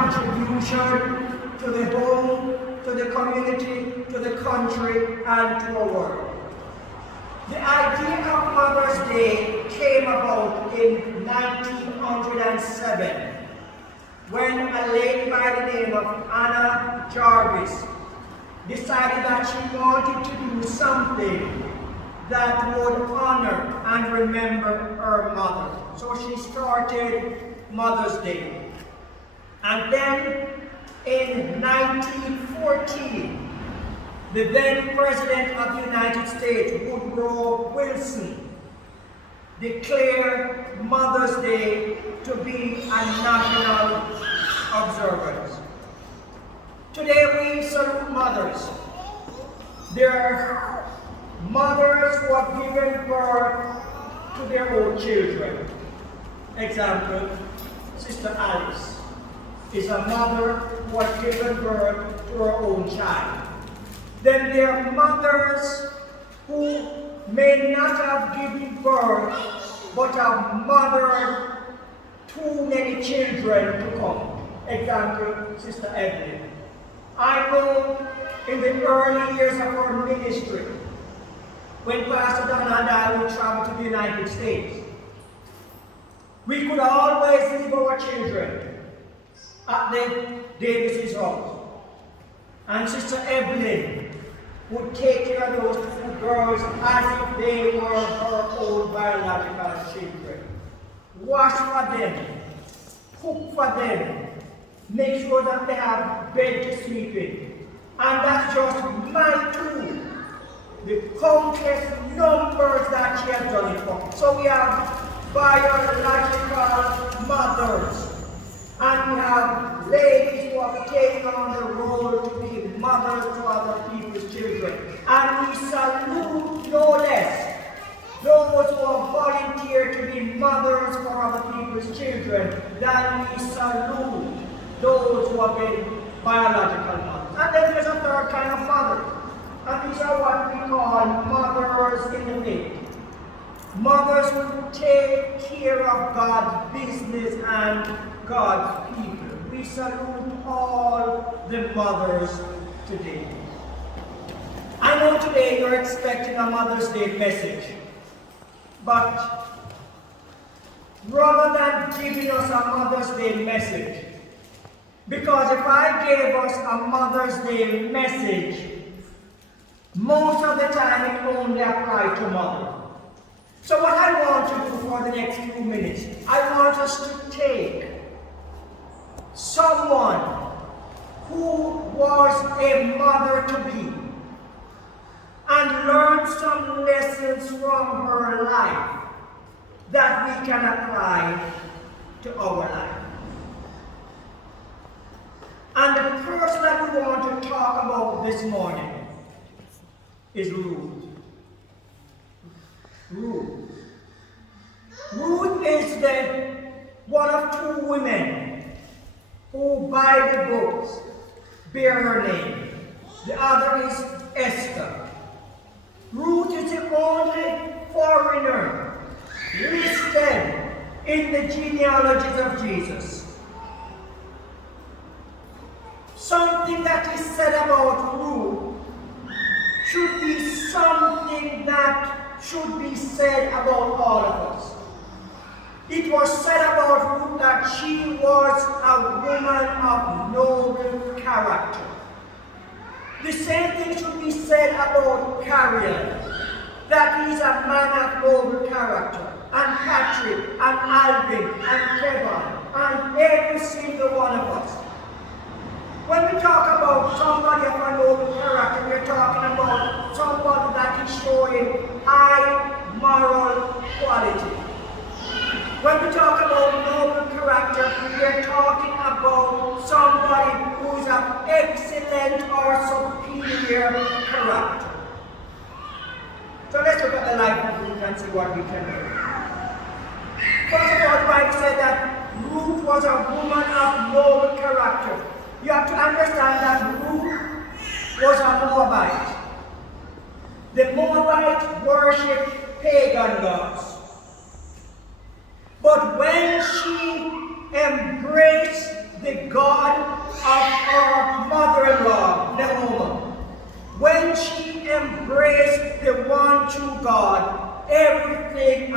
contribution to the home, to the community, to the country, and to our world. The idea of Mother's Day came about in 1907 when a lady by the name of Anna Jarvis decided that she wanted to do something that would honor and remember her mother. So she started Mother's Day. And then in 1914, the then President of the United States, Woodrow Wilson, declared Mother's Day to be a national observance. Today we salute mothers. They're mothers who have given birth to their own children. Example, Sister Alice is a mother who has given birth to her own child. Then there are mothers who may not have given birth but have mothered too many children to come. Example, Sister Evelyn. I know in the early years of our ministry, when Pastor Donna and I would travel to the United States, we could always leave our children at the Davis's house. And Sister Evelyn would take care of those two girls as if they were her own biological children. Wash for them, cook for them, make sure that they have bed to sleep in. And that's just my tool. The countless numbers that she has done it for. So we have biological mothers, and we have ladies who have taken on the role to be mothers to other people's children. And we salute no less those who have volunteered to be mothers for other people's children than we salute those who have been biological mothers. And then there's a third kind of mother. And these are what we call mothers in the faith. Mothers who take care of God's business and God's people. We salute all the mothers today. I know today you're expecting a Mother's Day message, but rather than giving us a Mother's Day message, because if I gave us a Mother's Day message, most of the time it only applies to mother. So what I want to do for the next few minutes, I want us to take someone who was a mother to be and learn some lessons from her life that we can apply to our life. And the person that we want to talk about this morning is Ruth. Ruth is one of two women who by the books bear her name. The other is Esther. Ruth is the only foreigner listed in the genealogies of Jesus. Something that is said about Ruth should be something that should be said about all of us. It was said about Ruth that she was a woman of noble character. The same thing should be said about Carrion, that he's a man of noble character, and Patrick, and Alvin, and Kevin, and every single one of us. When we talk about somebody of a noble character, we're talking about somebody that is showing high moral quality. When we talk about noble character, we're talking about somebody who is of excellent or superior character. So let's look at the life of Ruth and see what we can do. First of all, the Bible said that Ruth was a woman of noble character. You have to understand that Ruth was a Moabite. The Moabites worshipped pagan gods. But when she embraced the God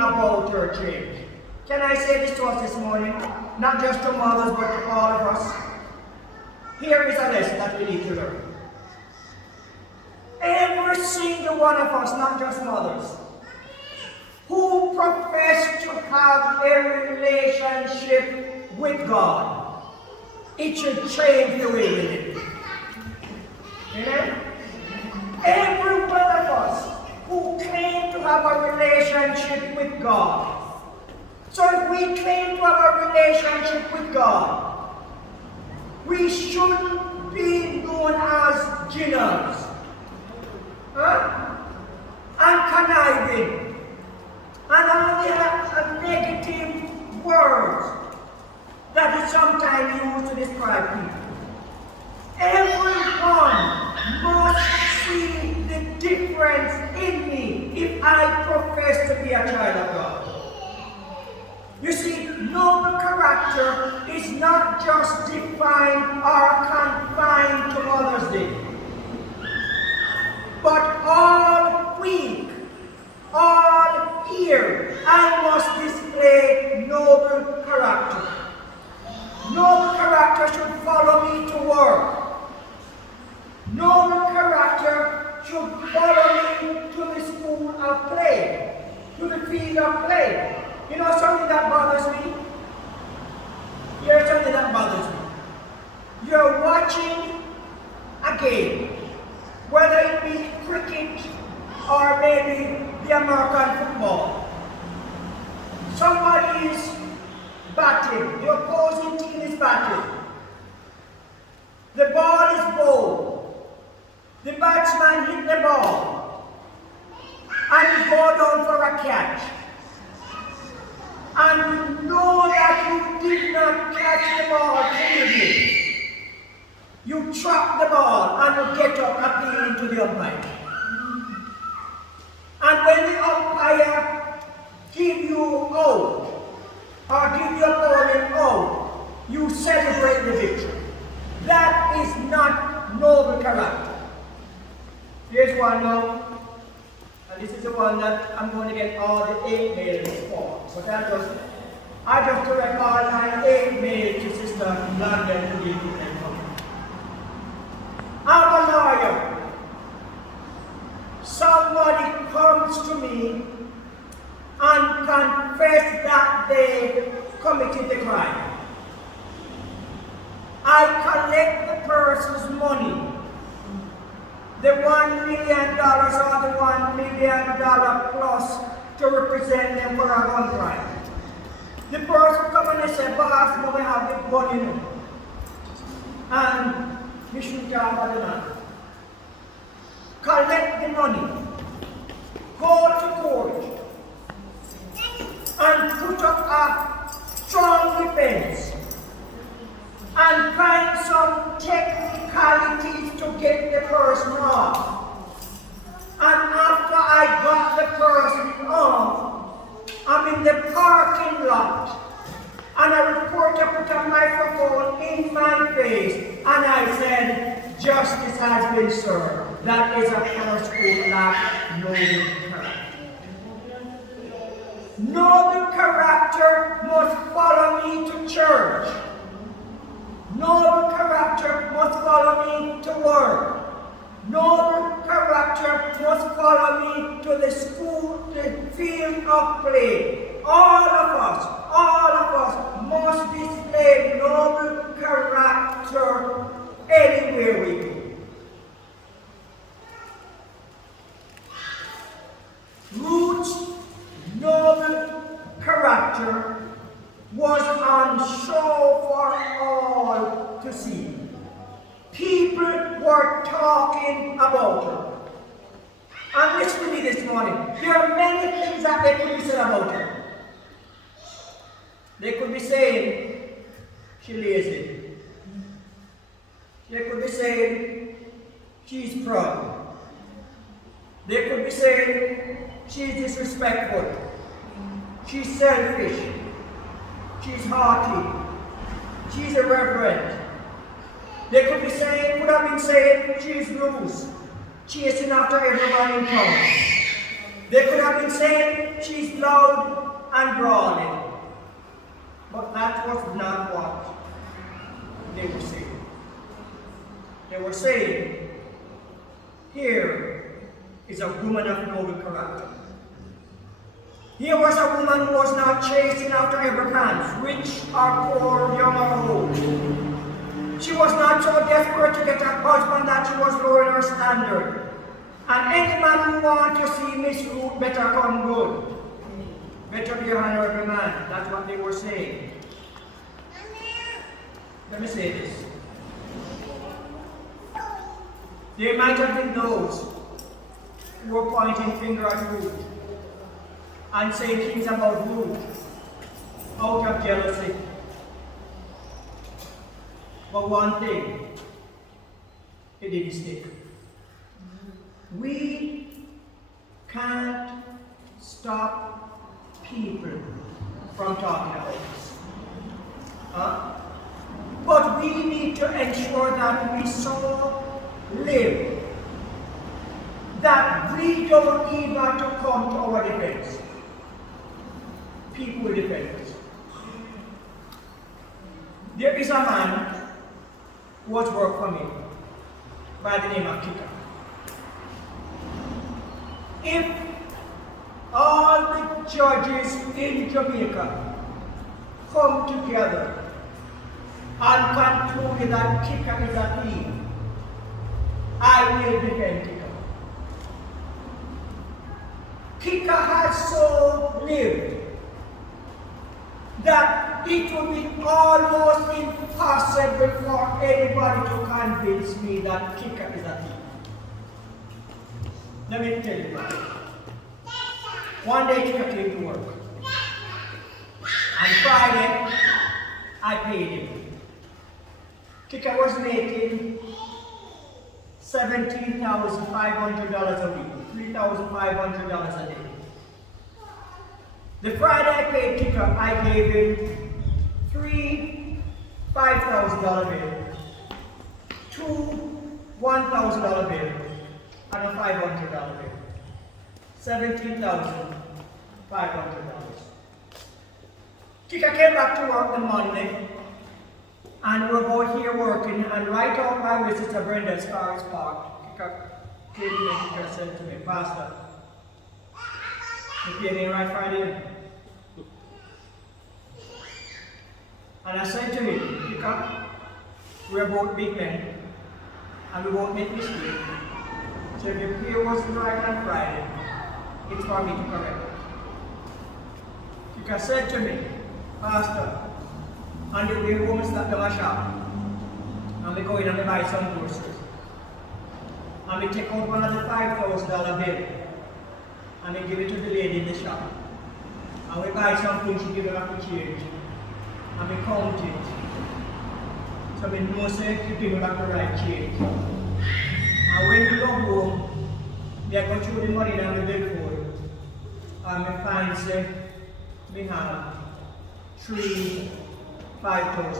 about her change. Can I say this to us this morning? Not just to mothers, but to all of us. Here is a lesson that we need to learn. Every single one of us, not just mothers, who profess to have a relationship with God, it should change the way we live. Amen? Every one of us who claim to have a relationship with God. So if we claim to have a relationship with God, we shouldn't be known as ginners, and conniving, and all the negative words that is sometimes used to describe people. Everyone must see the difference in me if I profess to be a child of God. You see, noble character is not just defined or confined to Mother's Day, but all week, all year, I must display noble character. Noble character should follow me to work. Noble character should follow me to the school of play, to the field of play. You know something that bothers me? Here's something that bothers me. You're watching a game, whether it be cricket or maybe the American football. Somebody is batting, the opposing team is batting. The ball is bowled. The batsman hit the ball and you go down for a catch. And you know that you did not catch the ball clearly. You drop the ball and you get up appealing to the umpire. And when the umpire give you out, or give your opponent out, you celebrate the victory. That is not noble character. Here's one now. And this is the one that I'm going to get all the 8 mails for. But I just direct all my 8 mails to Sister London to be in them. I'm a lawyer. Somebody comes to me and confess that they committed the crime. I collect the person's money, the $1 million or the $1 million plus to represent them for a gun crime. The person comes and says, "Boss, now we have the money now. And we should have the man. Collect the money, go to court, and put up a strong defense, and find some technicalities to get the person off. And after I got the person off, I'm in the parking lot, and a reporter put a microphone in my face, and I said, "Justice has been served." That is a person who lacks noble character. Noble character must follow me to church. Noble character must follow me to work. Noble character must follow me to the school, the field of play. All of us must display noble character anywhere we go. Ruth's noble character was on show for all to see. People were talking about her. And listen to me this morning. There are many things that they could be said about her. They could be saying, "She's lazy." They could be saying, "She's proud." They could be saying, "She's disrespectful. She's selfish. She's haughty. She's irreverent." They could have been saying, "She's loose, chasing after everyone in town." They could have been saying she's loud and brawling. But that was not what they were saying. They were saying, here is a woman of noble character. Here was a woman who was not chasing after every man, rich or poor, young or old. She was not so desperate to get a husband that she was lowering her standard. And any man who wants to see Miss Ruth better come good. Better be a honorable man. That's what they were saying. Let me say this. There might have been those who were pointing finger at Ruth and saying things about Ruth out of jealousy. But one thing, it didn't stick. We can't stop people from talking about us. But we need to ensure that we so live that we don't even have to come to our defense. People will defend us. There is a man who was worked for me by the name of Kika. If all the judges in Jamaica come together and conclude that Kika is a thief, I will defend Kika. Kika has so lived that it would be almost impossible for anybody to convince me that Kika is a thief. Let me tell you that. One day Kika came to work. On Friday, I paid him. Kika was making $17,500 a week, $3,500 a day. The Friday I paid Kika, I gave him three $5,000 bills, two $1,000 bills, and a $500 bill. $17,500. Kika came back to work on Monday, and we were both here working, and right out by where Sister Brenda's car is parked, Kika came in and Kika said to me, Pastor, you pay me right Friday? And I said to him, Kika, we're both big men, and we won't make mistakes. So if your pay wasn't right on Friday, it's for me to correct it. Kika said to me, Pastor, on the way home, stop to my shop, and we go in and we buy some groceries. And we take out one of the $5,000 bill, and we give it to the lady in the shop. And we buy something, she give it up to change. And we count it. So we know say you give it back the right change. And when we go home, we go through the money that we bill for. And we find say we have three $5,000 bills.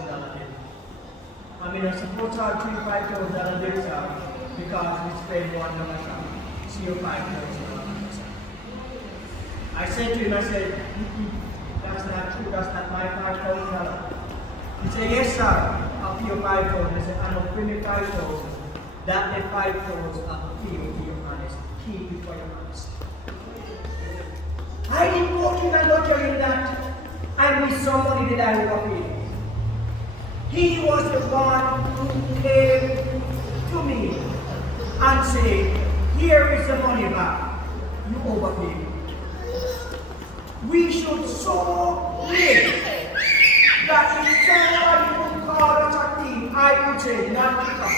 And we are supposed to have three $5,000 bills out because we spend one on the shop. See your $5,000. I said to him, I said, that's not true, that's not my $5,000. He said, yes sir, I'll pay you $5,000. He said, I'm going to bring you $5,000. That the $5,000 I'll pay you for your honesty. Keep it for your honesty. I didn't go to him and go tell him that I miss some money that I overpaid. He was the one who came to me and said, here is the money back. You overpaid. We should so live that if somebody would call us a thief, I would say, not Kika.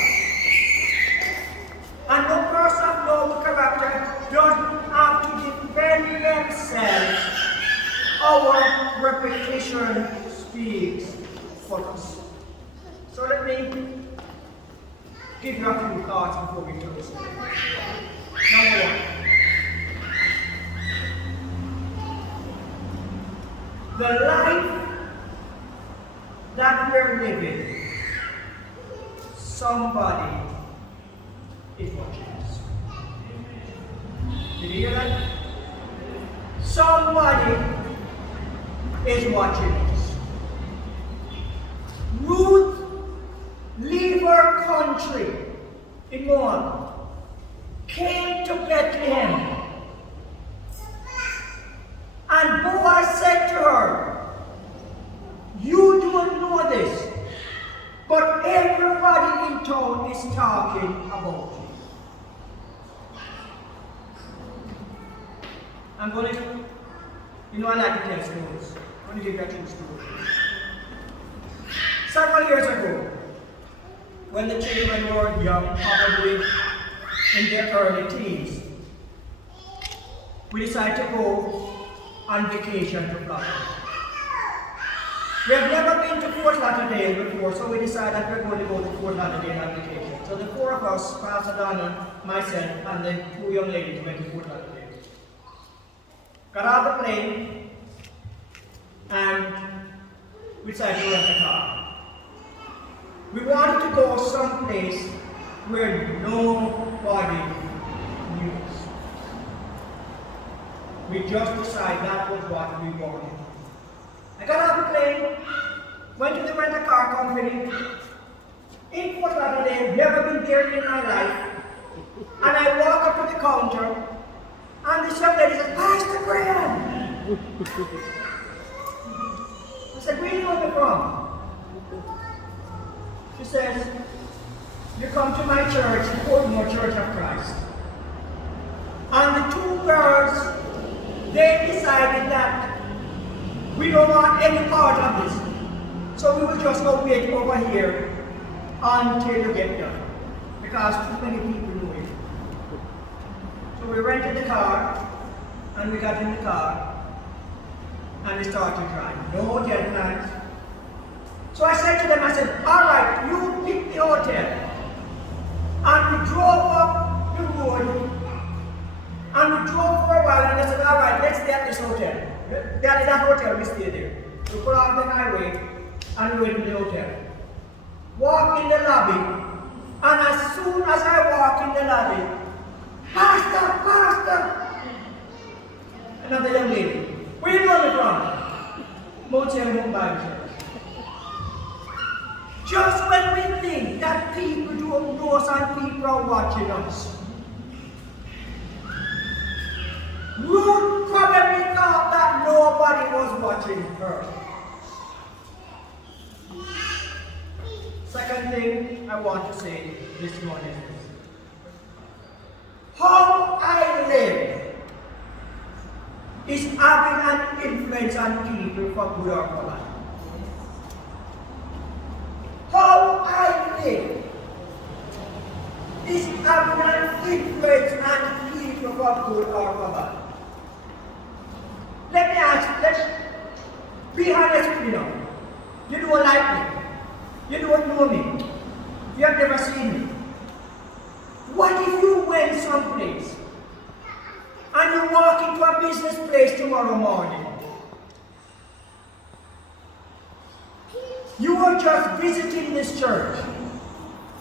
And the person of noble character doesn't have to defend themselves. Our reputation speaks for us. So let me give you a few thoughts before we close. Number one. The life that we're living, somebody is watching us. Did you hear that? somebody is watching us. Ruth leave her country in Moab, came to Bethlehem, and Boaz said to her, "You don't know this, but everybody in town is talking about you." I'm going to, I like to tell stories. I'm going to give you a true story. Several years ago, when the children were young, probably in their early teens, we decided to go on vacation to Florida. We have never been to Fort Lauderdale before, so we decided that we're going to go to Fort Lauderdale on vacation. So the four of us, Pastor Donna, myself, and the two young ladies went to Fort Lauderdale. Got out the plane, and we decided to rent a car. We wanted to go someplace where nobody knew us. We just decided that was what we wanted. I got off the plane, went to the rent-a-car company in Fort Lauderdale, never been there in my life, and I walk up to the counter, and this young lady says, "Pastor Graham!" I said, "Where are you coming from?" She says, "You come to my church, Portmore Church of Christ." And the two girls, they decided that we don't want any part of this. So we will just go wait over here until you get done. Because too many people know it. So we rented the car, and we got in the car, and we started driving. No deadlines. So I said to them, I said, "All right, you pick the hotel." And we drove up the road, and we drove for a while, and they said, "All right, let's stay at this hotel." That hotel, we stayed there. We put off the highway, and we went to the hotel. Walk in the lobby, and as soon as I walk in the lobby, "Pastor, Pastor!" Another young lady, "Where you coming from?" Motel Home Bible Church. Just when we think that people don't know us and people are watching us, Ruth probably thought that nobody was watching her. Second thing I want to say this morning is this. How I live is having an influence on people for good or for bad. How I live is having an influence on people for good or for bad. Let me ask you, let's be honest with you now. You don't like me. You don't know me. You have never seen me. What if you went someplace and you walk into a business place tomorrow morning? You are just visiting this church.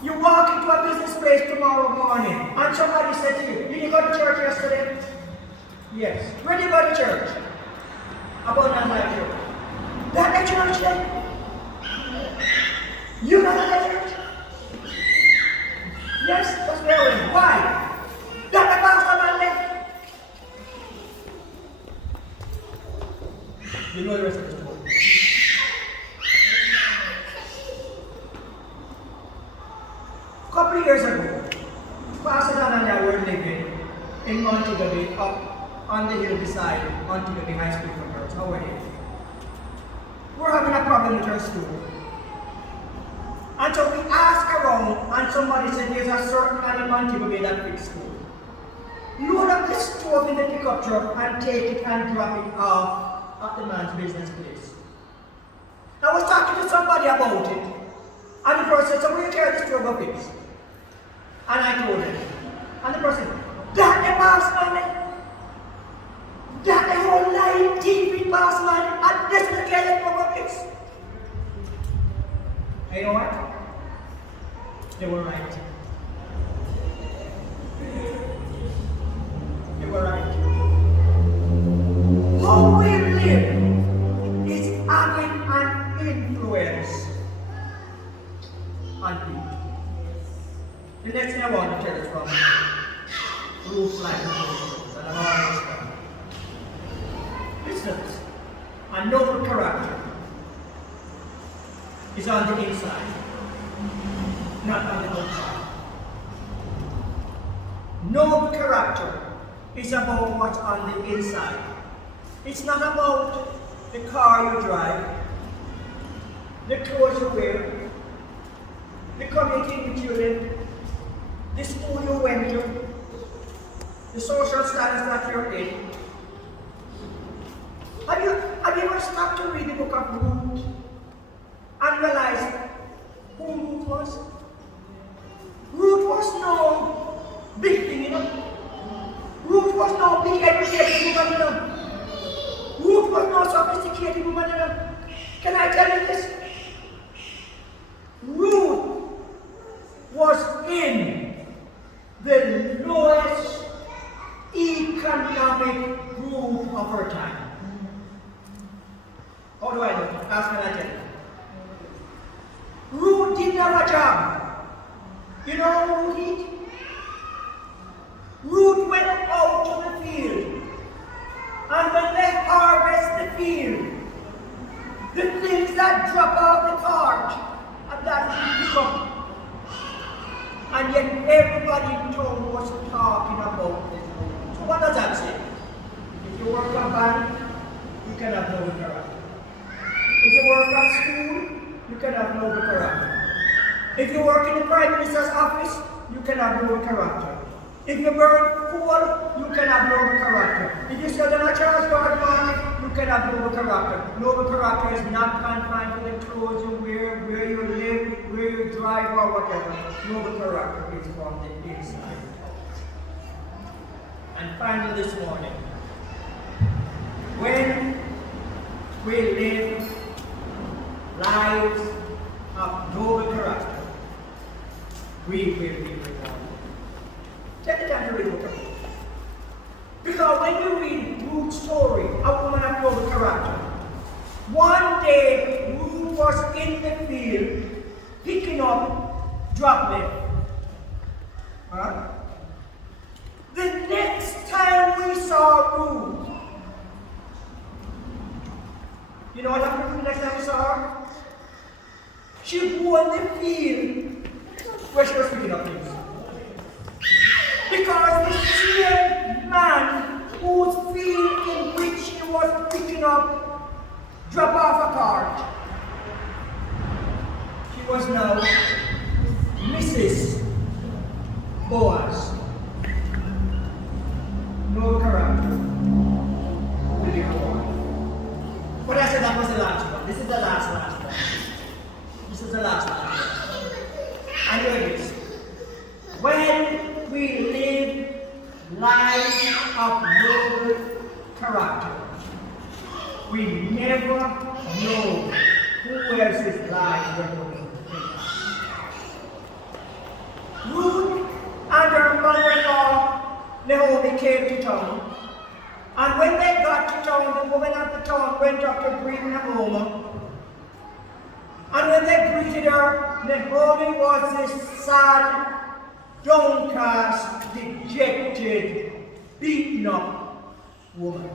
You walk into a business place tomorrow morning and somebody said to you, "Did you go to church yesterday?" "Yes." "Where did you go to church?" "Abundant Life Church." "That the church then?" "You know that church?" "Yes, that's where I went." "Why?" "That the pastor man left." You know the rest of the story. A couple of years ago, Pastor Dan and I were living in Montego up on the hill beside Montego High School for Girls. How were they? We're having a problem with our school. And so we asked around, and somebody said there's a certain man in Montego that fixed school. Load up the stove in the pickup truck and take it and drop it off at the man's business place. I was talking to somebody about it, and the person said, "So will you carry this stove up fix?" And I told him. And the person said, "That the boss man? That the whole line TV boss man? And this is the carry this stove up fix?" And you know what? They were right. They were right. and people. The next thing I want to tell you from Ruth's life and I'm almost done. Listen, a noble character is on the inside, not on the outside. Noble character is about what's on the inside. It's not about the car you drive, the clothes you wear, the community which you live, the school you went to, the social status that you're in. Have you ever stopped to read the book of Ruth and realized who Ruth was? Ruth was no big thing, you know. Ruth was no big educated woman, you know. Ruth was no sophisticated woman, you know. Can I tell you this? Ruth was in the lowest economic group of her time. How do I know? Ask me, I tell you. Ruth didn't have a job. You know how Ruth did? Ruth went out to the field. And when they harvest the field, the things that drop off the cart, and that will pick up. And yet everybody in town was talking about this. So what does that say? If you work at bank, you can have noble character. If you work at school, you can have noble character. If you work in the Prime Minister's office, you can have noble character. If you burn coal, you can have noble character. If you sell in a church guard market, you can have noble character. Noble character is not confined to the clothes you wear, where you live, where you drive, or whatever. Noble character is from the inside. And finally this morning, when we live lives of noble character, we will be rewarded. Take the time to read the book. Because when you read Ruth's story, a woman of noble character, one day Ruth was in the field picking up droplet. Huh? The next time we saw Ruth, you know what happened the next time we saw her? She won the field where she was picking up things. Because the same man whose field in which she was picking up dropped off a cart, she was now Mrs. Boaz. No character. Really reward. But I said that was the last one. This is the last one. This is the last one. And here it is. When we live lives of noble character, we never know who else's lives we're going to take. Ruth and her mother-in-law Naomi came to town, and when they got to town, the women of the town went up to greet Naomi. And when they greeted her, Naomi was this sad, downcast, dejected, beaten up woman.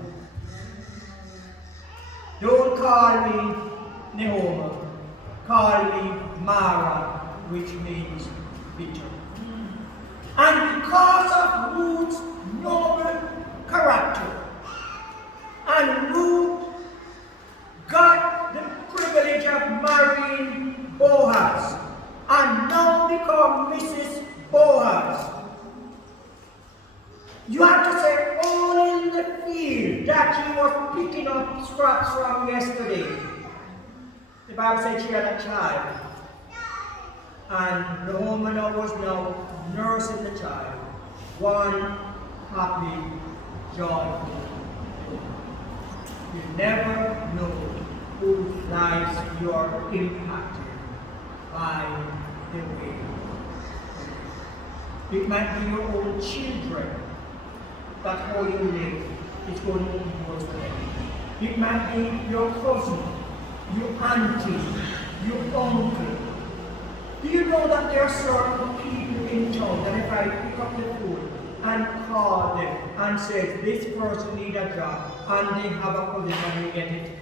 Don't call me Naomi, call me Mara, which means bitter. And because of Ruth's noble character, and Ruth got the privilege of marrying Boaz, and now become Mrs. Boaz. You have to say, all in the field that she was picking up scraps from yesterday. The Bible said she had a child. And the woman was now nursing the child. One happy, joyful. You never know whose lives you are impacted by the way. It might be your own children, that how you live is going to influence them. It might be your cousin, your auntie, your uncle, Do you know that there are certain people in town that if I pick up the phone and call them and say, this person needs a job, and they have a position, you get it?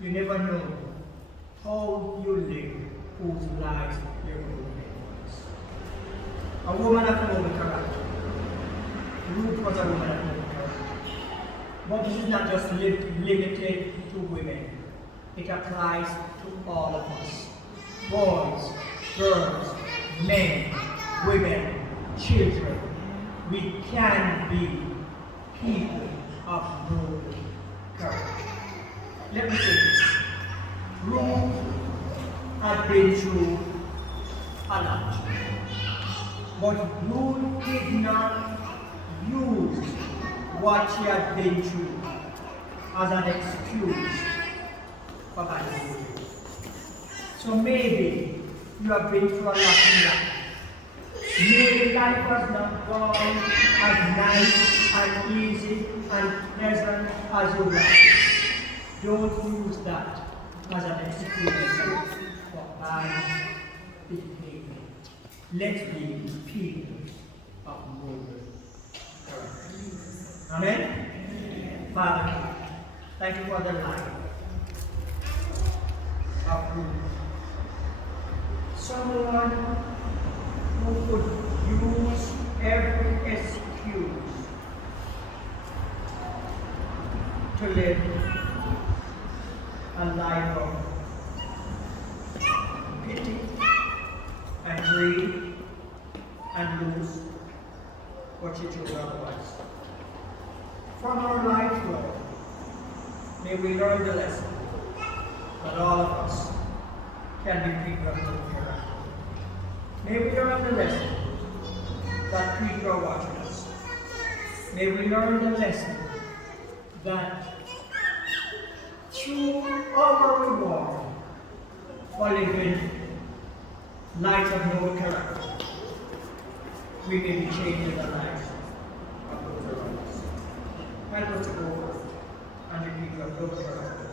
You never know how you live, whose lives you're going to influence. A woman of noble character. Ruth was a woman of noble character. But this is not just limited to women. It applies to all of us. Boys, girls, men, women, children. We can be people of noble character. Let me say this. Ruth had been through a lot. But Ruth did not use what she had been through as an excuse for bad behavior. So maybe you have been through a lot in life. Maybe life has not gone as nice and easy and pleasant as you like. Don't use that as an excuse for bad behavior. Let's be people of noble character. Amen? Father, thank you for the life of Ruth. Someone who could use every excuse to live a life of pity and greed and lose what she chose otherwise. From our life, Lord, may we learn the lesson that all of us can be people of good character. May we learn the lesson that people are watching us. May we learn the lesson that through our reward for living lives of noble character, we may be changing the lives of those around us. Help us to go forth and be people of noble character.